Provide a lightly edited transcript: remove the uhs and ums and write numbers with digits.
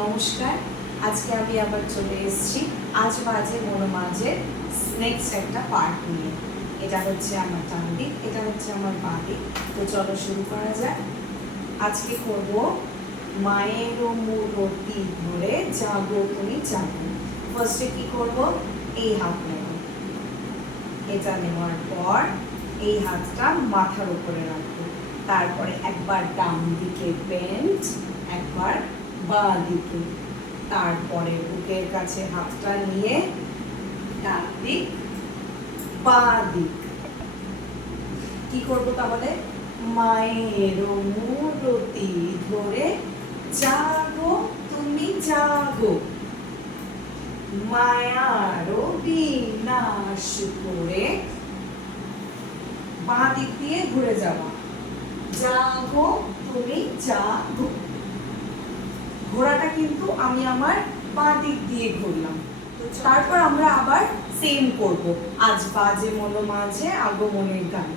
নমস্কার। আজকে আমি আবার চলে এসেছি আজ বাজে মনো মাঝে নেক্সট একটা পার্ট নিয়ে। এটা হচ্ছে আমার ডান দিক, এটা হচ্ছে আমার বাঁ দিক। তো চলো শুরু করা যাক। আজকে করব মায়ের মূরতি ধরে জাগো তুমি জাগো। ফার্স্টে কি করব, এই হাত নেব। এটা নেওয়ার পর এই হাতটা মাথার উপরে রাখবো। তারপরে একবার ডান দিকে বেন্ড, একবার বাঁ দিকে, তারপরে বুকের কাছে হাতটা নিয়ে ডান দিক বাঁ দিক। কি করবো তাহলে? মায়ের মূরতি ধরে জাগো তুমি জাগো, মায়ার বিনাশ করে, বাঁ দিক দিয়ে ঘুরে যাওয়া, জাগো তুমি জাগো। ঘোড়াটা কিন্তু আমি আমার বাঁ দিক দিয়ে ঘুরলাম। তারপর আমরা আবার সেম করব, আজ বাজে মনো মাঝে আগমনের গান।